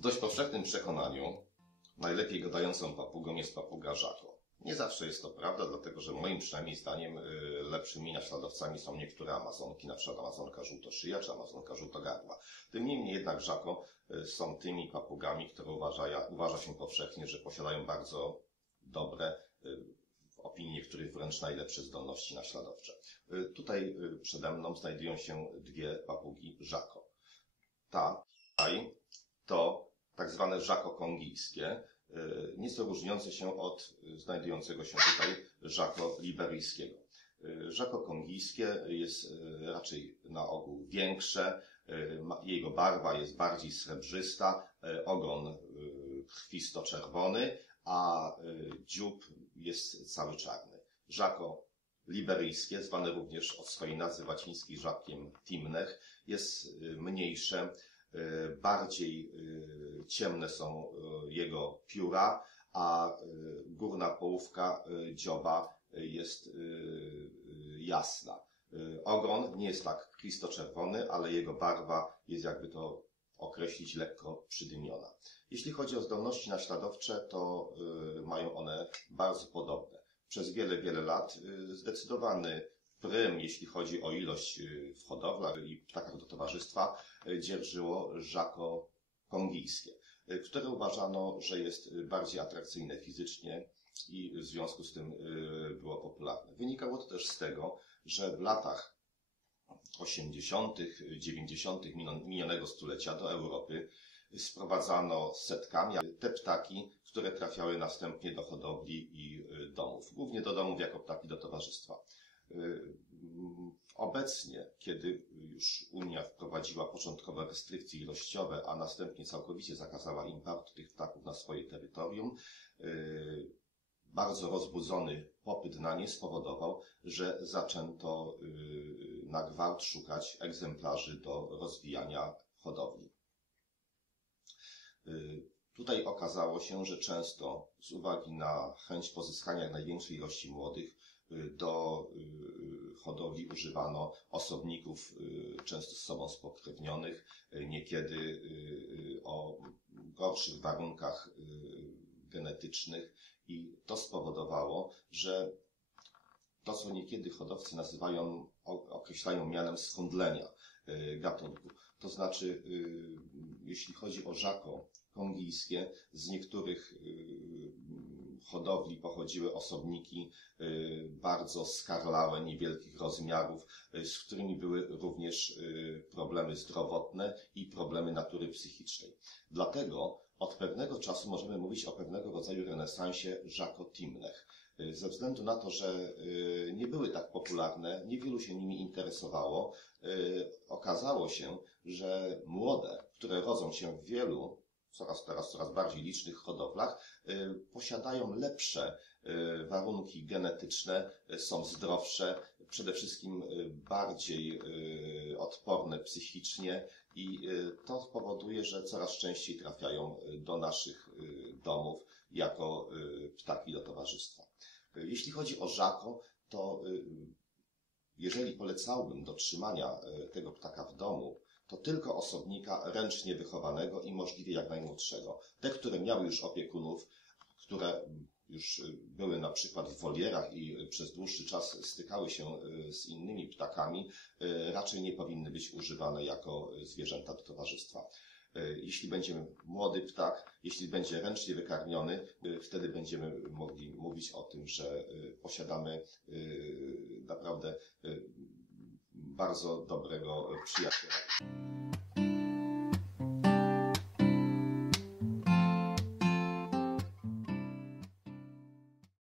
W dość powszechnym przekonaniu najlepiej gadającą papugą jest papuga Żako. Nie zawsze jest to prawda, dlatego że moim przynajmniej zdaniem lepszymi naśladowcami są niektóre amazonki, na przykład amazonka żółtoszyja czy amazonka żółtogardła. Tym niemniej jednak Żako są tymi papugami, które uważa się powszechnie, że posiadają bardzo dobre, w opinii niektórych wręcz najlepsze zdolności naśladowcze. Tutaj przede mną znajdują się dwie papugi Żako. Ta tutaj to tak zwane Żako kongijskie, nieco różniące się od znajdującego się tutaj Żako liberyjskiego. Żako kongijskie jest raczej na ogół większe, jego barwa jest bardziej srebrzysta, ogon krwisto-czerwony, a dziób jest cały czarny. Żako liberyjskie, zwane również od swojej nazwy łacińskiej żabkiem timnech, jest mniejsze, bardziej ciemne są jego pióra, a górna połówka dzioba jest jasna. Ogon nie jest tak krwisto-czerwony, ale jego barwa jest, jakby to określić, lekko przydymiona. Jeśli chodzi o zdolności naśladowcze, to mają one bardzo podobne. Przez wiele lat zdecydowany prym, jeśli chodzi o ilość w hodowlach i ptakach do towarzystwa, dzierżyło Żako kongijskie, które uważano, że jest bardziej atrakcyjne fizycznie i w związku z tym było popularne. Wynikało to też z tego, że w latach 80., 90. minionego stulecia do Europy sprowadzano setkami te ptaki, które trafiały następnie do hodowli i domów, głównie do domów jako ptaki do towarzystwa. Obecnie, kiedy już Unia wprowadziła początkowe restrykcje ilościowe, a następnie całkowicie zakazała importu tych ptaków na swoje terytorium, bardzo rozbudzony popyt na nie spowodował, że zaczęto na gwałt szukać egzemplarzy do rozwijania hodowli. Tutaj okazało się, że często z uwagi na chęć pozyskania jak największej ilości młodych do hodowli używano osobników często z sobą spokrewnionych, niekiedy o gorszych warunkach genetycznych i to spowodowało, że to, co niekiedy hodowcy określają mianem schundlenia gatunku. To znaczy, jeśli chodzi o Żako kongijskie, z niektórych hodowli pochodziły osobniki bardzo skarlałe, niewielkich rozmiarów, z którymi były również problemy zdrowotne i problemy natury psychicznej. Dlatego od pewnego czasu możemy mówić o pewnego rodzaju renesansie Żako timnech. Ze względu na to, że nie były tak popularne, niewielu się nimi interesowało, okazało się, że młode, które rodzą się w wielu, coraz bardziej licznych hodowlach, posiadają lepsze warunki genetyczne, są zdrowsze, przede wszystkim bardziej odporne psychicznie i to powoduje, że coraz częściej trafiają do naszych domów jako ptaki do towarzystwa. Jeśli chodzi o Żako, to jeżeli polecałbym do trzymania tego ptaka w domu, to tylko osobnika ręcznie wychowanego i możliwie jak najmłodszego. Te, które miały już opiekunów, które już były na przykład w wolierach i przez dłuższy czas stykały się z innymi ptakami, raczej nie powinny być używane jako zwierzęta do towarzystwa. Jeśli będzie młody ptak, jeśli będzie ręcznie wykarmiony, wtedy będziemy mogli mówić o tym, że posiadamy naprawdę bardzo dobrego przyjaciela.